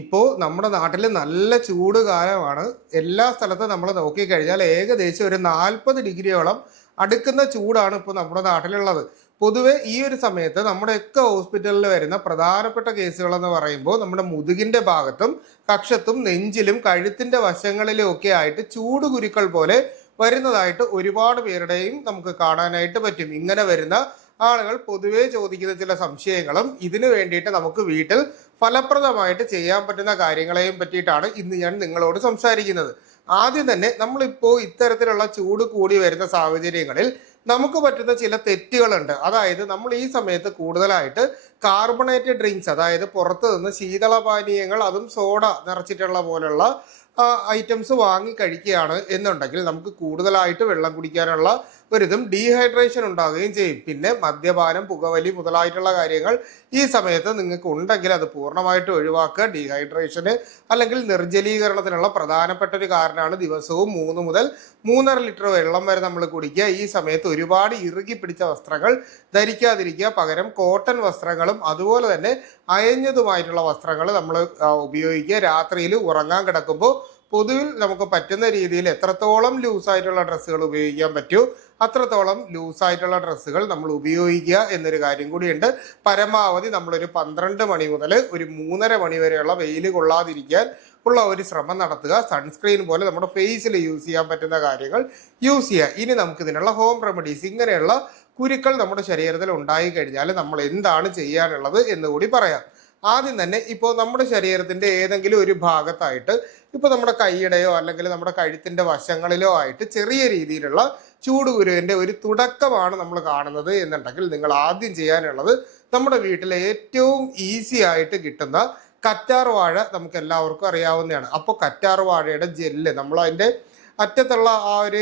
ഇപ്പോൾ നമ്മുടെ നാട്ടിൽ നല്ല ചൂട് കാലമാണ്. എല്ലാ സ്ഥലത്തും നമ്മൾ നോക്കിക്കഴിഞ്ഞാൽ ഏകദേശം ഒരു 40 ഡിഗ്രിയോളം അടുക്കുന്ന ചൂടാണ് ഇപ്പോൾ നമ്മുടെ നാട്ടിലുള്ളത്. പൊതുവെ ഈ ഒരു സമയത്ത് നമ്മുടെയൊക്കെ ഹോസ്പിറ്റലിൽ വരുന്ന പ്രധാനപ്പെട്ട കേസുകൾ എന്ന് പറയുമ്പോൾ നമ്മുടെ മുതുകിന്റെ ഭാഗത്തും കക്ഷത്തും നെഞ്ചിലും കഴുത്തിന്റെ വശങ്ങളിലും ഒക്കെ ആയിട്ട് ചൂട് കുരുക്കൾ പോലെ വരുന്നതായിട്ട് ഒരുപാട് പേരുടെയും നമുക്ക് കാണാനായിട്ട് പറ്റും. ഇങ്ങനെ വരുന്ന ആളുകൾ പൊതുവെ ചോദിക്കുന്ന ചില സംശയങ്ങളും ഇതിനു വേണ്ടിയിട്ട് നമുക്ക് വീട്ടിൽ ഫലപ്രദമായിട്ട് ചെയ്യാൻ പറ്റുന്ന കാര്യങ്ങളെയും പറ്റിയിട്ടാണ് ഇന്ന് ഞാൻ നിങ്ങളോട് സംസാരിക്കുന്നത്. ആദ്യം തന്നെ നമ്മളിപ്പോൾ ഇത്തരത്തിലുള്ള ചൂട് കൂടി വരുന്ന സാഹചര്യങ്ങളിൽ നമുക്ക് പറ്റുന്ന ചില തെറ്റുകളുണ്ട്. അതായത് നമ്മൾ ഈ സമയത്ത് കൂടുതലായിട്ട് കാർബണേറ്റഡ് ഡ്രിങ്ക്സ്, അതായത് പുറത്തു നിന്ന് ശീതളപാനീയങ്ങൾ, അതും സോഡ നിറച്ചിട്ടുള്ള പോലുള്ള ഐറ്റംസ് വാങ്ങി കഴിക്കുകയാണ് എന്നുണ്ടെങ്കിൽ നമുക്ക് കൂടുതലായിട്ട് വെള്ളം കുടിക്കാനുള്ള ഒരിതും ഡീഹൈഡ്രേഷൻ ഉണ്ടാകുകയും ചെയ്യും. പിന്നെ മദ്യപാനം, പുകവലി മുതലായിട്ടുള്ള കാര്യങ്ങൾ ഈ സമയത്ത് നിങ്ങൾക്ക് ഉണ്ടെങ്കിൽ അത് പൂർണ്ണമായിട്ട് ഒഴിവാക്കുക. ഡീഹൈഡ്രേഷന് അല്ലെങ്കിൽ നിർജ്ജലീകരണത്തിനുള്ള പ്രധാനപ്പെട്ട ഒരു കാരണമാണ് ദിവസവും 3 മുതൽ 3.5 ലിറ്റർ വെള്ളം വരെ നമ്മൾ കുടിക്കുക. ഈ സമയത്ത് ഒരുപാട് ഇറുകി പിടിച്ച വസ്ത്രങ്ങൾ ധരിക്കാതിരിക്കുക. പകരം കോട്ടൺ വസ്ത്രങ്ങളും അതുപോലെ തന്നെ അയഞ്ഞതുമായിട്ടുള്ള വസ്ത്രങ്ങൾ നമ്മൾ ഉപയോഗിക്കുക. രാത്രിയിൽ ഉറങ്ങാൻ കിടക്കുമ്പോൾ പൊതുവിൽ നമുക്ക് പറ്റുന്ന രീതിയിൽ എത്രത്തോളം ലൂസായിട്ടുള്ള ഡ്രസ്സുകൾ ഉപയോഗിക്കാൻ പറ്റൂ അത്രത്തോളം ലൂസായിട്ടുള്ള ഡ്രസ്സുകൾ നമ്മൾ ഉപയോഗിക്കുക എന്നൊരു കാര്യം കൂടിയുണ്ട്. പരമാവധി നമ്മളൊരു 12 മണി മുതൽ ഒരു 3:30 മണി വരെയുള്ള വെയിൽ കൊള്ളാതിരിക്കാൻ ഉള്ള ഒരു ശ്രമം നടത്തുക. സൺസ്ക്രീൻ പോലെ നമ്മുടെ ഫേസിൽ യൂസ് ചെയ്യാൻ പറ്റുന്ന കാര്യങ്ങൾ യൂസ് ചെയ്യുക. ഇനി നമുക്കിതിനുള്ള ഹോം റെമഡീസ്, ഇങ്ങനെയുള്ള കുരുക്കൾ നമ്മുടെ ശരീരത്തിൽ ഉണ്ടായി കഴിഞ്ഞാൽ നമ്മൾ എന്താണ് ചെയ്യാനുള്ളത് എന്ന് കൂടി പറയാം. ആദ്യം തന്നെ ഇപ്പോൾ നമ്മുടെ ശരീരത്തിന്റെ ഏതെങ്കിലും ഒരു ഭാഗത്തായിട്ട്, ഇപ്പോൾ നമ്മുടെ കൈയുടെയോ അല്ലെങ്കിൽ നമ്മുടെ കഴുത്തിന്റെ വശങ്ങളിലോ ആയിട്ട് ചെറിയ രീതിയിലുള്ള ചൂടുകുരുവിന്റെ ഒരു തുടക്കമാണ് നമ്മൾ കാണുന്നത് എന്നുണ്ടെങ്കിൽ നിങ്ങൾ ആദ്യം ചെയ്യാനുള്ളത് നമ്മുടെ വീട്ടിലെ ഏറ്റവും ഈസി ആയിട്ട് കിട്ടുന്ന കറ്റാർ വാഴ നമുക്ക് എല്ലാവർക്കും അറിയാവുന്നതാണ്. അപ്പോൾ കറ്റാർ വാഴയുടെ ജെല്ല് നമ്മൾ അതിന്റെ അറ്റത്തുള്ള ആ ഒരു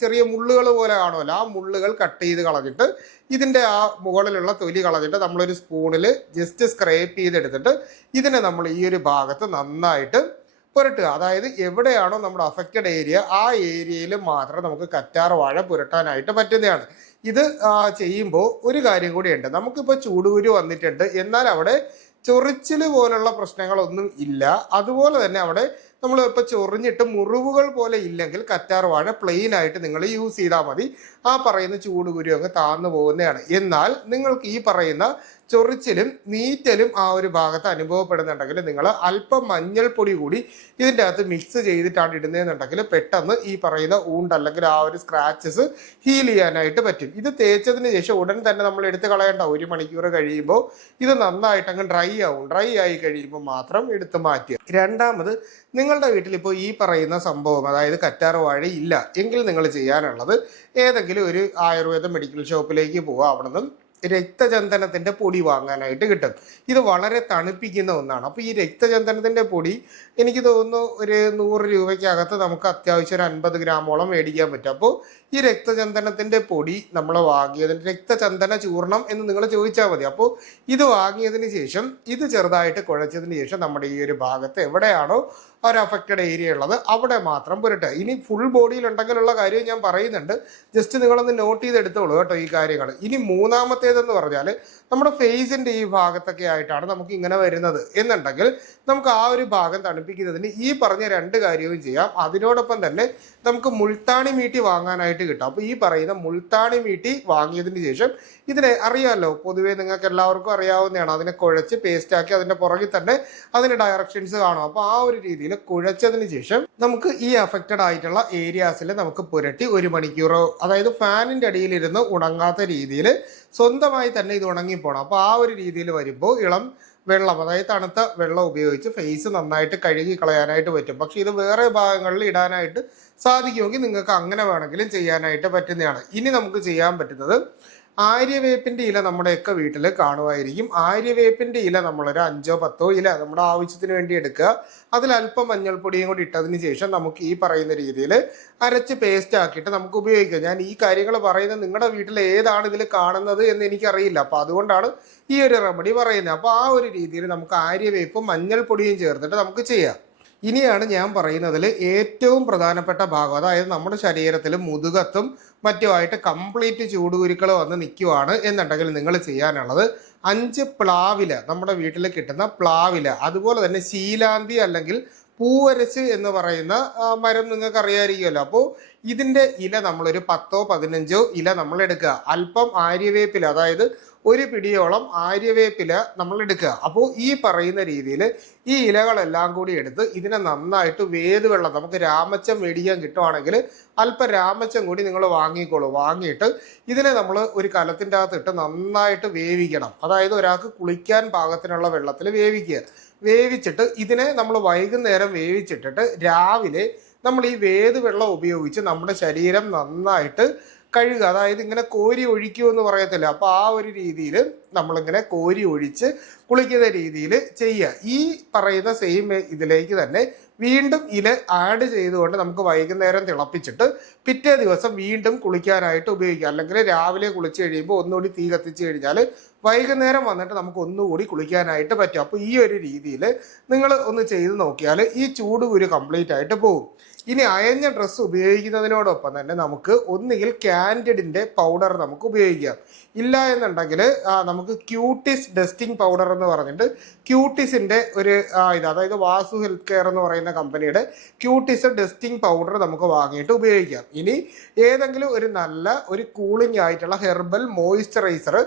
ചെറിയ മുള്ളുകൾ പോലെ കാണുമല്ലോ, ആ മുള്ളുകൾ കട്ട് ചെയ്ത് കളഞ്ഞിട്ട് ഇതിൻ്റെ ആ മുകളിലുള്ള തൊലി കളഞ്ഞിട്ട് നമ്മളൊരു സ്പൂണിൽ ജസ്റ്റ് സ്ക്രേപ്പ് ചെയ്തെടുത്തിട്ട് ഇതിനെ നമ്മൾ ഈ ഒരു ഭാഗത്ത് നന്നായിട്ട് പുരട്ടുക. അതായത് എവിടെയാണോ നമ്മുടെ അഫക്റ്റഡ് ഏരിയ ആ ഏരിയയിൽ മാത്രം നമുക്ക് കറ്റാർ വാഴ പുരട്ടാനായിട്ട് പറ്റുന്നതാണ്. ഇത് ചെയ്യുമ്പോൾ ഒരു കാര്യം കൂടിയുണ്ട്. നമുക്കിപ്പോൾ ചൂടുകുരു വന്നിട്ടുണ്ട്, എന്നാൽ അവിടെ ചൊറിച്ചിൽ പോലുള്ള പ്രശ്നങ്ങളൊന്നും ഇല്ല. അതുപോലെ തന്നെ അവിടെ നമ്മൾ ഇപ്പോൾ ചൊറിഞ്ഞിട്ട് മുറിവുകൾ പോലെ ഇല്ലെങ്കിൽ കറ്റാർ വാഴ പ്ലെയിൻ ആയിട്ട് നിങ്ങൾ യൂസ് ചെയ്താൽ മതി. ആ പറയുന്ന ചൂടുകുരു അങ്ങ് താന്നു പോകുന്നതാണ്. എന്നാൽ നിങ്ങൾക്ക് ഈ പറയുന്ന ചൊറിച്ചിലും നീറ്റലും ആ ഒരു ഭാഗത്ത് അനുഭവപ്പെടുന്നുണ്ടെങ്കിൽ നിങ്ങൾ അല്പം മഞ്ഞൾപ്പൊടി കൂടി ഇതിൻ്റെ അകത്ത് മിക്സ് ചെയ്തിട്ടാണ് ഇടുന്നതെന്നുണ്ടെങ്കിൽ പെട്ടെന്ന് ഈ പറയുന്ന ഊണ്ട് അല്ലെങ്കിൽ ആ ഒരു സ്ക്രാച്ചസ് ഹീൽ ചെയ്യാനായിട്ട് പറ്റും. ഇത് തേച്ചതിന് ശേഷം ഉടൻ തന്നെ നമ്മൾ എടുത്ത് കളയേണ്ട. 1 മണിക്കൂർ കഴിയുമ്പോൾ ഇത് നന്നായിട്ട് അങ്ങ് ഡ്രൈ ആവും. ഡ്രൈ ആയി കഴിയുമ്പോൾ മാത്രം എടുത്ത് മാറ്റുക. രണ്ടാമത്, നിങ്ങളുടെ വീട്ടിൽ ഇപ്പോൾ ഈ പറയുന്ന സംഭവം, അതായത് കറ്റാർ വാഴ ഇല്ല എങ്കിൽ നിങ്ങൾ ചെയ്യാനുള്ളത് ഏതെങ്കിലും ഒരു ആയുർവേദ മെഡിക്കൽ ഷോപ്പിലേക്ക് പോവുക. അവിടെ നിന്നും രക്തചന്ദനത്തിന്റെ പൊടി വാങ്ങാനായിട്ട് കിട്ടും. ഇത് വളരെ തണുപ്പിക്കുന്ന ഒന്നാണ്. അപ്പോൾ ഈ രക്തചന്ദനത്തിന്റെ പൊടി എനിക്ക് തോന്നുന്നു ഒരു 100 രൂപയ്ക്കകത്ത് നമുക്ക് അത്യാവശ്യം ഒരു 50 ഗ്രാമോളം മേടിക്കാൻ പറ്റും. അപ്പോൾ ഈ രക്തചന്ദനത്തിന്റെ പൊടി നമ്മൾ വാങ്ങിയതിന്, രക്തചന്ദന ചൂർണം എന്ന് നിങ്ങൾ ചോദിച്ചാൽ മതി. അപ്പോൾ ഇത് വാങ്ങിയതിന് ശേഷം ഇത് ചെറുതായിട്ട് കുഴച്ചതിന് ശേഷം നമ്മുടെ ഈ ഒരു ഭാഗത്ത് എവിടെയാണോ ഒരു അഫക്റ്റഡ് ഏരിയ ഉള്ളത് അവിടെ മാത്രം പുരട്ടുക. ഇനി ഫുൾ ബോഡിയിൽ ഉണ്ടെങ്കിലുള്ള കാര്യം ഞാൻ പറയുന്നുണ്ട്, ജസ്റ്റ് നിങ്ങളൊന്ന് നോട്ട് ചെയ്തെടുത്തോളൂ കേട്ടോ ഈ കാര്യങ്ങൾ. ഇനി മൂന്നാമത്തേതെന്ന് പറഞ്ഞാൽ നമ്മുടെ ഫേസിന്റെ ഈ ഭാഗത്തൊക്കെ ആയിട്ടാണ് നമുക്ക് ഇങ്ങനെ വരുന്നത് എന്നുണ്ടെങ്കിൽ നമുക്ക് ആ ഒരു ഭാഗം തണുപ്പിക്കുന്നതിന് ഈ പറഞ്ഞ 2 കാര്യവും ചെയ്യാം. അതിനോടൊപ്പം തന്നെ നമുക്ക് മുൾത്താണി മീട്ടി വാങ്ങാനായിട്ട് കിട്ടും. അപ്പോൾ ഈ പറയുന്ന മുൾത്താണി മീട്ടി വാങ്ങിയതിന് ശേഷം ഇതിനെ അറിയാമല്ലോ, പൊതുവേ നിങ്ങൾക്ക് എല്ലാവർക്കും അറിയാവുന്നതാണ്. അതിനെ കുഴച്ച് പേസ്റ്റ് ആക്കി അതിന്റെ പുറകിൽ തന്നെ അതിന് ഡയറക്ഷൻസ് കാണും. അപ്പോൾ ആ ഒരു രീതിയിൽ കുഴച്ചതിന് ശേഷം നമുക്ക് ഈ അഫക്റ്റഡ് ആയിട്ടുള്ള ഏരിയാസിൽ നമുക്ക് പുരട്ടി 1 മണിക്കൂറോ, അതായത് ഫാനിന്റെ അടിയിലിരുന്ന് ഉണങ്ങാത്ത രീതിയിൽ സ്വന്തമായി തന്നെ ഇത് ഉണങ്ങിപ്പോണം. അപ്പോൾ ആ ഒരു രീതിയിൽ വരുമ്പോൾ ഇളം വെള്ളം, അതായത് തണുത്ത വെള്ളം ഉപയോഗിച്ച് ഫേസ് നന്നായിട്ട് കഴുകി കളയാനായിട്ട് പറ്റും. പക്ഷെ ഇത് വേറെ ഭാഗങ്ങളിൽ ഇടാനായിട്ട് സാധിക്കുമെങ്കിൽ നിങ്ങൾക്ക് അങ്ങനെ വേണമെങ്കിലും ചെയ്യാനായിട്ട് പറ്റുന്നതാണ്. ഇനി നമുക്ക് ചെയ്യാൻ പറ്റുന്നത്, ആര്യവേപ്പിന്റെ ഇല നമ്മുടെയൊക്കെ വീട്ടിൽ കാണുമായിരിക്കും. ആര്യവേപ്പിന്റെ ഇല നമ്മളൊരു 5-10 ഇല നമ്മുടെ ആവശ്യത്തിന് വേണ്ടി എടുക്കുക. അതിൽ അല്പം മഞ്ഞൾപ്പൊടിയും കൂടി ഇട്ടതിന് ശേഷം നമുക്ക് ഈ പറയുന്ന രീതിയിൽ അരച്ച് പേസ്റ്റ് ആക്കിയിട്ട് നമുക്ക് ഉപയോഗിക്കാം. ഞാൻ ഈ കാര്യങ്ങൾ പറയുന്നത് നിങ്ങളുടെ വീട്ടിൽ ഏതാണ് ഇതിൽ കാണുന്നത് എന്ന് എനിക്കറിയില്ല. അപ്പോൾ അതുകൊണ്ടാണ് ഈ ഒരു റെമഡി പറയുന്നത്. അപ്പോൾ ആ ഒരു രീതിയിൽ നമുക്ക് ആര്യവേപ്പും മഞ്ഞൾപ്പൊടിയും ചേർത്തിട്ട് നമുക്ക് ചെയ്യാം. ഇനിയാണ് ഞാൻ പറയുന്നതിൽ ഏറ്റവും പ്രധാനപ്പെട്ട ഭാഗം. അതായത് നമ്മുടെ ശരീരത്തിൽ മുതുകത്തും മറ്റുമായിട്ട് കംപ്ലീറ്റ് ചൂടുകുരുക്കൾ വന്ന് നിൽക്കുവാണ് എന്നുണ്ടെങ്കിൽ നിങ്ങൾ ചെയ്യാനുള്ളത് 5 പ്ലാവില, നമ്മുടെ വീട്ടിൽ കിട്ടുന്ന പ്ലാവില, അതുപോലെ തന്നെ ശീലാന്തി അല്ലെങ്കിൽ പൂവരച്ച് എന്ന് പറയുന്ന മരം നിങ്ങൾക്ക് അറിയാമായിരിക്കുമല്ലോ. അപ്പോൾ ഇതിൻ്റെ ഇല നമ്മളൊരു 10ഓ 15ഓ ഇല നമ്മൾ എടുക്കുക. അല്പം ആര്യവേപ്പില, അതായത് ഒരു പിടിയോളം ആര്യവേപ്പില നമ്മൾ എടുക്കുക. അപ്പോൾ ഈ പറയുന്ന രീതിയിൽ ഈ ഇലകളെല്ലാം കൂടി എടുത്ത് ഇതിനെ നന്നായിട്ട് വേതുവെള്ളം, നമുക്ക് രാമച്ചം മേടിക്കാൻ കിട്ടുവാണെങ്കിൽ അല്പം രാമച്ചം കൂടി നിങ്ങൾ വാങ്ങിക്കോളൂ. വാങ്ങിയിട്ട് ഇതിനെ നമ്മൾ ഒരു കലത്തിൻ്റെ അകത്തിട്ട് നന്നായിട്ട് വേവിക്കണം. അതായത് ഒരാൾക്ക് കുളിക്കാൻ പാകത്തിനുള്ള വെള്ളത്തിൽ വേവിക്കുക. വേവിച്ചിട്ട് ഇതിനെ നമ്മൾ വൈകുന്നേരം വേവിച്ചിട്ടിട്ട് രാവിലെ നമ്മൾ ഈ വേതുവെള്ളം ഉപയോഗിച്ച് നമ്മുടെ ശരീരം നന്നായിട്ട് കഴുകുക. അതായത് ഇങ്ങനെ കോരി ഒഴിക്കൂ എന്ന് പറയത്തില്ല. അപ്പോൾ ആ ഒരു രീതിയിൽ നമ്മളിങ്ങനെ കോരി ഒഴിച്ച് കുളിക്കുന്ന രീതിയിൽ ചെയ്യുക. ഈ പറയുന്ന സെയിം ഇതിലേക്ക് തന്നെ വീണ്ടും ഇല ആഡ് ചെയ്തുകൊണ്ട് നമുക്ക് വൈകുന്നേരം തിളപ്പിച്ചിട്ട് പിറ്റേ ദിവസം വീണ്ടും കുളിക്കാനായിട്ട് ഉപയോഗിക്കാം. അല്ലെങ്കിൽ രാവിലെ കുളിച്ച് കഴിയുമ്പോൾ ഒന്നുകൂടി തീ കത്തിച്ച് കഴിഞ്ഞാൽ വൈകുന്നേരം വന്നിട്ട് നമുക്ക് ഒന്നുകൂടി കുളിക്കാനായിട്ട് പറ്റും. അപ്പോൾ ഈ ഒരു രീതിയിൽ നിങ്ങൾ ഒന്ന് ചെയ്ത് നോക്കിയാൽ ഈ ചൂടുകുരു കംപ്ലീറ്റ് ആയിട്ട് പോകും. ഇനി അയഞ്ഞ ഡ്രസ്സ് ഉപയോഗിക്കുന്നതിനോടൊപ്പം തന്നെ നമുക്ക് ഒന്നുകിൽ കാൻഡിഡിൻ്റെ പൗഡർ നമുക്ക് ഉപയോഗിക്കാം. ഇല്ല എന്നുണ്ടെങ്കിൽ നമുക്ക് ക്യൂട്ടിസ് ഡസ്റ്റിംഗ് പൗഡർ എന്ന് പറഞ്ഞിട്ട് ക്യൂട്ടിസിൻ്റെ ഒരു അതായത് വാസു ഹെൽത്ത് കെയർ എന്ന് പറയുന്ന കമ്പനിയുടെ ക്യൂട്ടിസ് ഡസ്റ്റിംഗ് പൗഡർ നമുക്ക് വാങ്ങിയിട്ട് ഉപയോഗിക്കാം. ഇനി ഏതെങ്കിലും ഒരു നല്ല ഒരു കൂളിംഗ് ആയിട്ടുള്ള ഹെർബൽ മോയ്സ്ചറൈസർ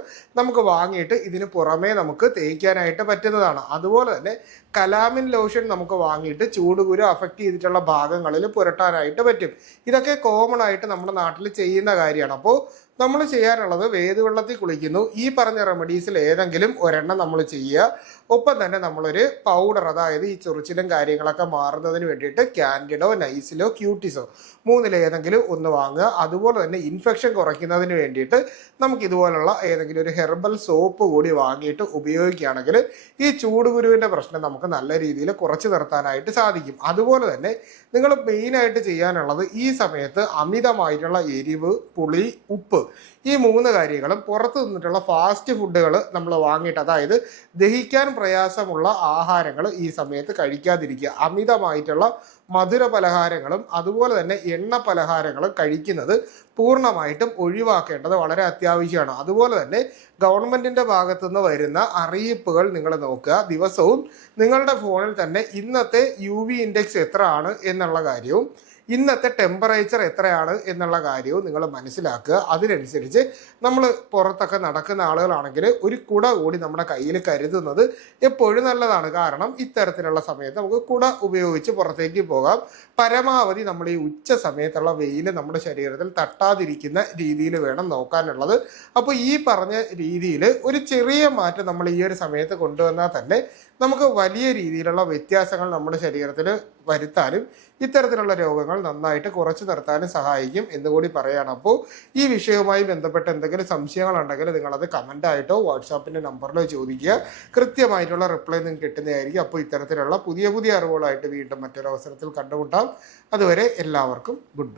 നമുക്ക് വാങ്ങിയിട്ട് ഇതിന് പുറമേ നമുക്ക് തേക്കാനായിട്ട് പറ്റുന്നതാണ്. അതുപോലെ തന്നെ കലാമിൻ ലോഷൻ നമുക്ക് വാങ്ങിയിട്ട് ചൂടുകുരു അഫക്റ്റ് ചെയ്തിട്ടുള്ള ഭാഗങ്ങളിൽ പുരട്ടാനായിട്ട് പറ്റും. ഇതൊക്കെ കോമൺ ആയിട്ട് നമ്മുടെ നാട്ടിൽ ചെയ്യുന്ന കാര്യമാണ്. അപ്പോൾ നമ്മൾ ചെയ്യാനുള്ളത് വേതുവെള്ളത്തിൽ കുളിക്കുന്നു. ഈ പറഞ്ഞ റെമഡീസിൽ ഏതെങ്കിലും ഒരെണ്ണം നമ്മൾ ചെയ്യുക. ഒപ്പം തന്നെ നമ്മളൊരു പൗഡർ, അതായത് ഈ ചൊറിച്ചിലും കാര്യങ്ങളൊക്കെ മാറുന്നതിന് വേണ്ടിയിട്ട് കാൻഡിഡോ നൈസിലോ ക്യൂട്ടിസോ മൂന്നിലേതെങ്കിലും ഒന്ന് വാങ്ങുക. അതുപോലെ തന്നെ ഇൻഫെക്ഷൻ കുറയ്ക്കുന്നതിന് വേണ്ടിയിട്ട് നമുക്ക് ഇതുപോലുള്ള ഏതെങ്കിലും ഒരു ഹെർബൽ സോപ്പ് കൂടി വാങ്ങിയിട്ട് ഉപയോഗിക്കുകയാണെങ്കിൽ ഈ ചൂടുകുരുവിൻ്റെ പ്രശ്നം നമുക്ക് നല്ല രീതിയിൽ കുറച്ച് നിർത്താനായിട്ട് സാധിക്കും. അതുപോലെ തന്നെ നിങ്ങൾ മെയിനായിട്ട് ചെയ്യാനുള്ളത് ഈ സമയത്ത് അമിതമായിട്ടുള്ള എരിവ്, പുളി, ഉപ്പ്, ഈ 3 കാര്യങ്ങളും പുറത്തു നിന്നിട്ടുള്ള ഫാസ്റ്റ് ഫുഡുകൾ നമ്മൾ വാങ്ങിയിട്ട്, അതായത് ദഹിക്കാൻ പ്രയാസമുള്ള ആഹാരങ്ങൾ ഈ സമയത്ത് കഴിക്കാതിരിക്കുക. അമിതമായിട്ടുള്ള മധുര പലഹാരങ്ങളും അതുപോലെ തന്നെ എണ്ണ പലഹാരങ്ങളും കഴിക്കുന്നത് പൂർണ്ണമായിട്ടും ഒഴിവാക്കേണ്ടത് വളരെ അത്യാവശ്യമാണ്. അതുപോലെ തന്നെ ഗവൺമെൻറ്റിൻ്റെ ഭാഗത്തുനിന്ന് വരുന്ന അറിയിപ്പുകൾ നിങ്ങൾ നോക്കുക. ദിവസവും നിങ്ങളുടെ ഫോണിൽ തന്നെ ഇന്നത്തെ UV ഇൻഡെക്സ് എത്ര ആണ് എന്നുള്ള കാര്യവും ഇന്നത്തെ ടെമ്പറേച്ചർ എത്രയാണ് എന്നുള്ള കാര്യവും നിങ്ങൾ മനസ്സിലാക്കുക. അതിനനുസരിച്ച് നമ്മൾ പുറത്തൊക്കെ നടക്കുന്ന ആളുകളാണെങ്കിൽ ഒരു കുട കൂടി നമ്മുടെ കയ്യിൽ കരുതുന്നത് എപ്പോഴും നല്ലതാണ്. കാരണം ഇത്തരത്തിലുള്ള സമയത്ത് നമുക്ക് കുട ഉപയോഗിച്ച് പുറത്തേക്ക് പോകാം. പരമാവധി നമ്മൾ ഈ ഉച്ച സമയത്തുള്ള വെയിൽ നമ്മുടെ ശരീരത്തിൽ തട്ടാതിരിക്കുന്ന രീതിയിൽ വേണം നോക്കാനുള്ളത്. അപ്പോൾ ഈ പറഞ്ഞ രീതിയിൽ ഒരു ചെറിയ മാറ്റം നമ്മൾ ഈ ഒരു സമയത്ത് കൊണ്ടുവന്നാൽ തന്നെ നമുക്ക് വലിയ രീതിയിലുള്ള വ്യത്യാസങ്ങൾ നമ്മുടെ ശരീരത്തിൽ വരുത്താനും ഇത്തരത്തിലുള്ള രോഗങ്ങൾ നന്നായിട്ട് കുറച്ച് നിർത്താനും സഹായിക്കും എന്നുകൂടി പറയുകയാണ്. അപ്പോൾ ഈ വിഷയവുമായി ബന്ധപ്പെട്ട് എന്തെങ്കിലും സംശയങ്ങളുണ്ടെങ്കിൽ നിങ്ങളത് കമൻ്റായിട്ടോ വാട്സാപ്പിൻ്റെ നമ്പറിലോ ചോദിക്കുക. കൃത്യമായിട്ടുള്ള റിപ്ലൈ നിങ്ങൾക്ക് കിട്ടുന്നതായിരിക്കും. അപ്പോൾ ഇത്തരത്തിലുള്ള പുതിയ അറിവുകളായിട്ട് വീണ്ടും മറ്റൊരു അവസരത്തിൽ കണ്ടുമുട്ടാം. അതുവരെ എല്ലാവർക്കും ഗുഡ് ബൈ.